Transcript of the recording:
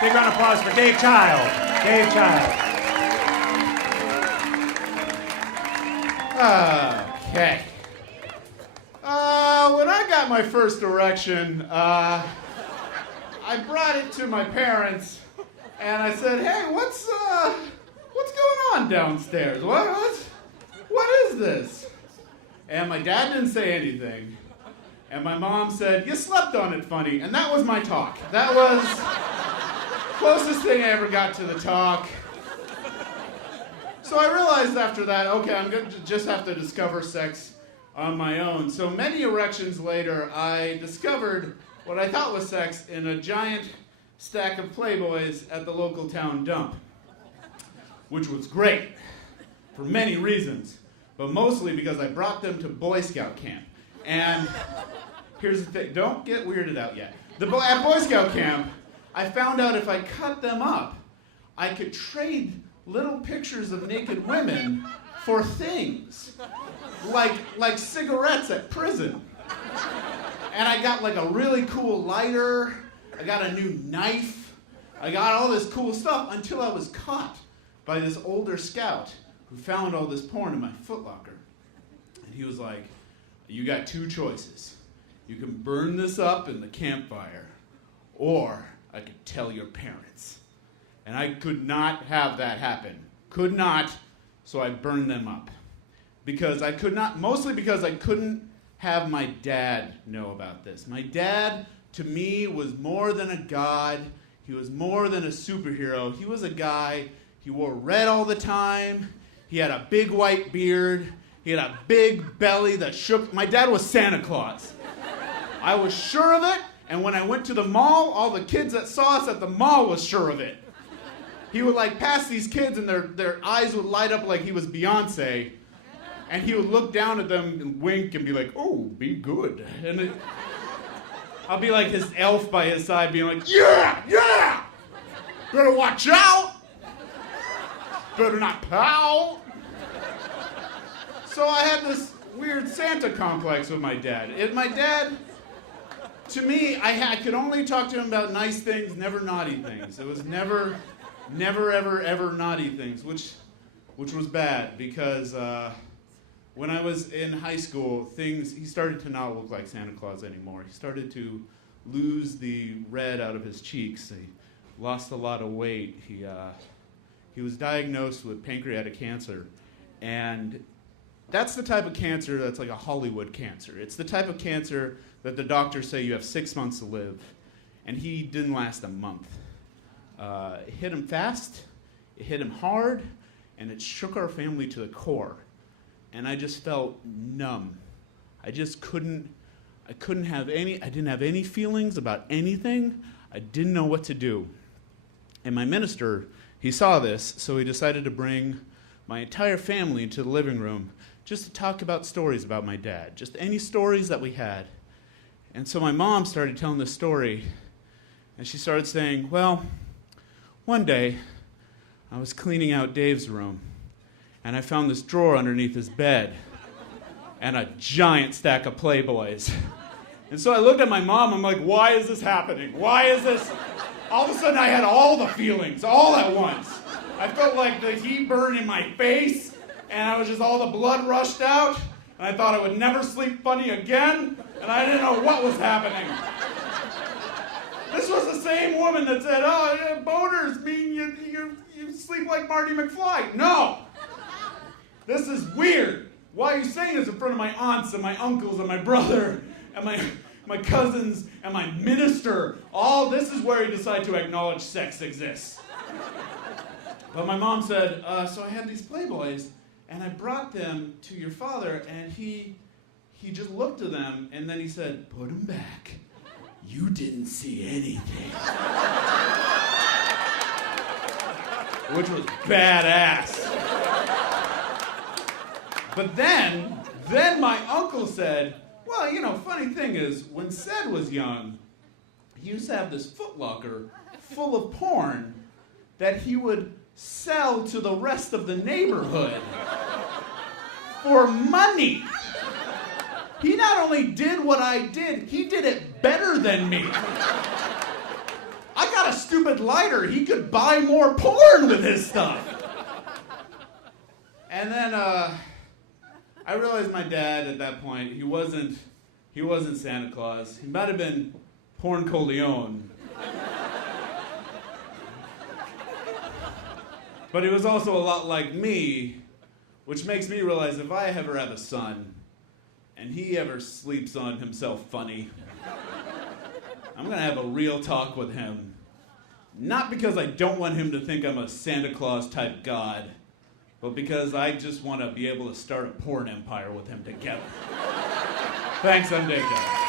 Big round of applause for Dave Child. Dave Child. Okay. When I got my first erection, I brought it to my parents, and I said, "Hey, what's going on downstairs? What is this?" And my dad didn't say anything, and my mom said, "You slept on it funny," and that was my talk. That was closest thing I ever got to the talk. So I realized after that, okay, I'm going to just have to discover sex on my own. So many erections later, I discovered what I thought was sex in a giant stack of Playboys at the local town dump, which was great for many reasons, but mostly because I brought them to Boy Scout camp. And here's the thing, don't get weirded out yet. At Boy Scout camp, I found out if I cut them up, I could trade little pictures of naked women for things, like cigarettes at prison. And I got like a really cool lighter, I got a new knife, I got all this cool stuff until I was caught by this older scout who found all this porn in my footlocker. And he was like, "You got two choices. You can burn this up in the campfire, or I could tell your parents." And I could not have that happen. Could not, so I burned them up. Because I could not, mostly because I couldn't have my dad know about this. My dad, to me, was more than a god. He was more than a superhero. He was a guy, he wore red all the time. He had a big white beard. He had a big belly that shook. My dad was Santa Claus. I was sure of it, and when I went to the mall, all the kids that saw us at the mall was sure of it. He would like pass these kids and their eyes would light up like he was Beyonce. And he would look down at them and wink and be like, "Oh, be good." And I'll be like his elf by his side being like, "Yeah! Better watch out! Better not pout!" So I had this weird Santa complex with my dad. My dad, to me, I could only talk to him about nice things, never naughty things. It was never, ever naughty things, which was bad because when I was in high school, he started to not look like Santa Claus anymore. He started to lose the red out of his cheeks. He lost a lot of weight. He was diagnosed with pancreatic cancer, and that's the type of cancer that's like a Hollywood cancer. It's the type of cancer that the doctors say you have 6 months to live, and he didn't last a month. It hit him fast, it hit him hard, and it shook our family to the core. And I just felt numb. I didn't have any feelings about anything. I didn't know what to do. And my minister, he saw this, so he decided to bring my entire family into the living room just to talk about stories about my dad, just any stories that we had. And so my mom started telling this story, and she started saying, "Well, one day I was cleaning out Dave's room, and I found this drawer underneath his bed and a giant stack of Playboys." And so I looked at my mom, I'm like, "Why is this happening? Why is this?" All of a sudden I had all the feelings, all at once. I felt like the heat burned in my face, and I was just, all the blood rushed out, and I thought I would never sleep funny again, and I didn't know what was happening. This was the same woman that said, "Oh, yeah, boners mean you sleep like Marty McFly." No! This is weird. Why are you saying this in front of my aunts and my uncles and my brother and my cousins and my minister? All this is where you decide to acknowledge sex exists. But my mom said, "So I had these Playboys, and I brought them to your father, and he just looked at them, and then he said, 'Put them back. You didn't see anything.'" Which was badass. But then my uncle said, "Well, funny thing is, when Sed was young, he used to have this footlocker full of porn that he would sell to the rest of the neighborhood for money. He not only did what I did, he did it better than me. I got got a stupid lighter. He could buy more porn with his stuff. And then I realized my dad at that point, he wasn't Santa Claus. He might have been Porn Corleone. But he was also a lot like me, which makes me realize if I ever have a son and he ever sleeps on himself funny, I'm gonna have a real talk with him. Not because I don't want him to think I'm a Santa Claus type god, but because I just want to be able to start a porn empire with him together. Thanks, I'm Dave Giles.